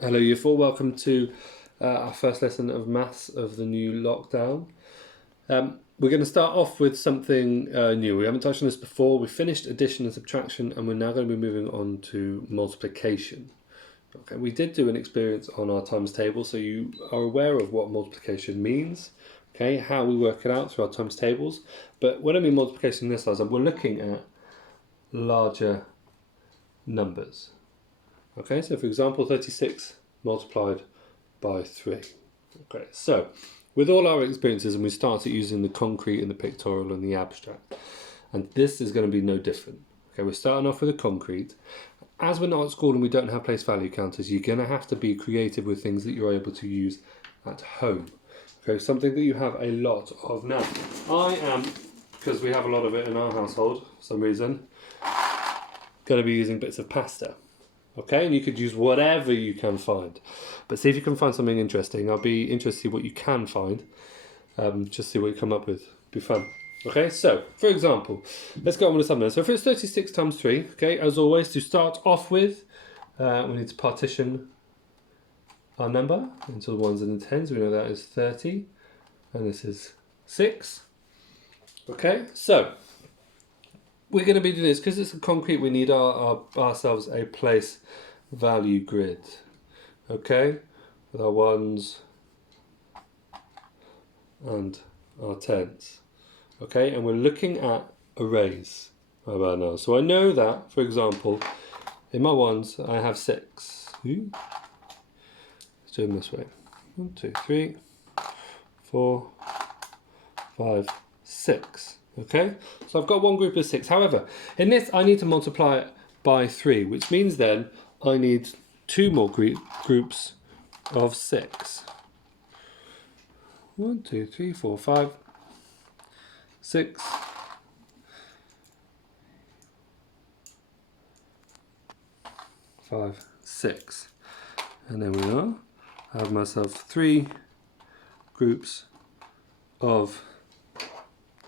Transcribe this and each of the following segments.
Hello, year four. Welcome to our first lesson of maths of the new lockdown. We're going to start off with something new. We haven't touched on this before. We finished addition and subtraction, and we're now going to be moving on to multiplication. Okay, we did do an experience on our times table, so you are aware of what multiplication means. Okay, how we work it out through our times tables. But when I mean multiplication in this lesson, we're looking at larger numbers. Okay, so for example, 36 multiplied by 3. Okay, so with all our experiences, and we started using the concrete and the pictorial and the abstract, and this is going to be no different. Okay, we're starting off with a concrete. As we're not at school and we don't have place value counters, you're going to have to be creative with things that you're able to use at home. Okay, something that you have a lot of now. I am, because we have a lot of it in our household for some reason, going to be using bits of pasta. Okay, and you could use whatever you can find. But see if you can find something interesting. I'll be interested to see what you can find. Just see what you come up with. Be fun. Okay, so, for example, let's go on with something. So if it's 36 times 3, okay, as always, to start off with, we need to partition our number into the 1s and the 10s. We know that is 30, and this is 6. Okay, so we're going to be doing this because it's a concrete. We need ourselves a place value grid, okay, with our 1s and our 10s, okay, and we're looking at arrays right about now. So I know that, for example, in my 1s I have 6. Let's do them this way. 1, 2, 3, 4, 5, 6. Okay, so I've got one group of 6. However, in this I need to multiply it by 3, which means then I need 2 more groups of 6. 1, 2, 3, 4, 5, 6. 5, 6. And there we are. I have myself 3 groups of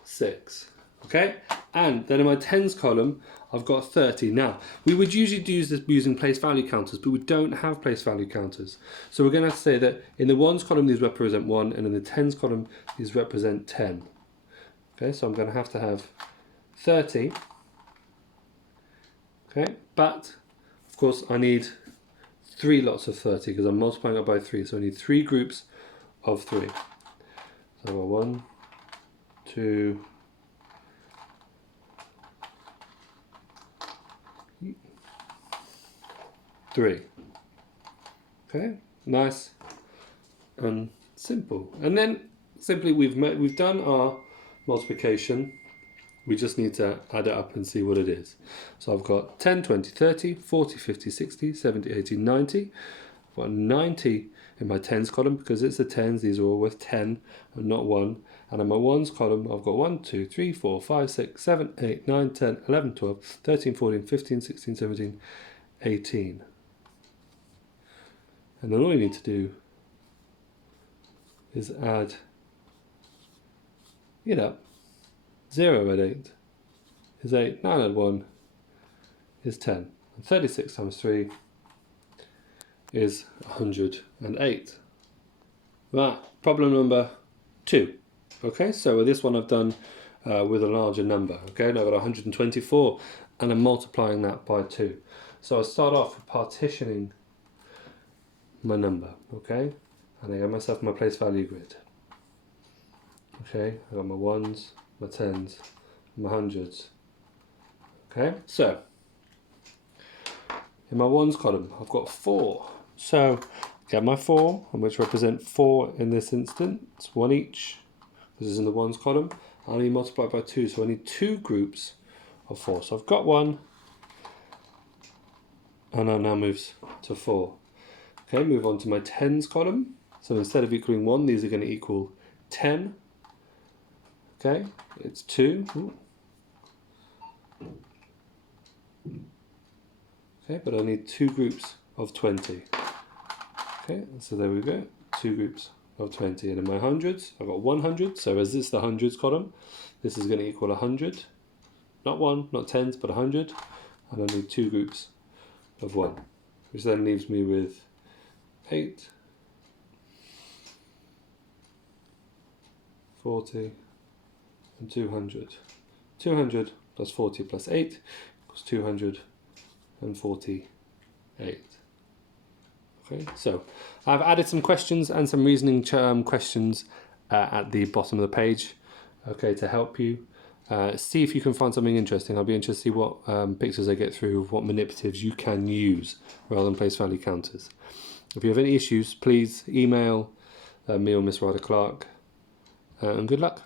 6. Okay, and then in my tens column I've got 30. Now we would usually do this using place value counters, but we don't have place value counters, so we're going to have to say that in the 1s column these represent 1, and in the 10s column these represent 10. Okay, so I'm going to have 30. Okay, but of course I need 3 lots of 30 because I'm multiplying it by 3, so I need 3 groups of 3. So 1, 2, 3. Okay, nice and simple. And then simply we've done our multiplication. We just need to add it up and see what it is. So I've got 10, 20, 30, 40, 50, 60, 70, 80, 90. I've got 90 in my 10s column because it's the 10s. These are all worth 10 and not 1. And in my 1s column, I've got 1, 2, 3, 4, 5, 6, 7, 8, 9, 10, 11, 12, 13, 14, 15, 16, 17, 18. And then all you need to do is add, 0 add 8 is 8, 9 add 1 is 10. And 36 times 3 is 108. Right, problem number 2. Okay, so with this one I've done with a larger number. Okay, and I've got 124, and I'm multiplying that by 2. So I'll start off with partitioning my number, okay, and I got myself my place value grid. Okay, I got my 1s, my 10s, my 100s. Okay, so in my 1s column I've got 4. So get my 4, which represent 4 in this instance, 1 each. This is in the 1s column. I need to multiply by 2, so I need 2 groups of 4. So I've got 1, and I now moves to 4. Okay, move on to my 10s column. So instead of equaling 1, these are going to equal 10. Okay, it's 2. Ooh. Okay, but I need 2 groups of 20. Okay, so there we go, 2 groups of 20. And in my 100s, I've got 100. So as this is the 100s column, this is going to equal 100. Not 1, not 10s, but 100. And I need 2 groups of 1, which then leaves me with 8, 40, and 200. 200 plus 40 plus 8 equals 248. Okay, so I've added some questions and some reasoning questions at the bottom of the page, okay, to help you. See if you can find something interesting. I'll be interested to see what pictures I get through, what manipulatives you can use rather than place value counters. If you have any issues, please email me or Miss Ryder Clark, and good luck.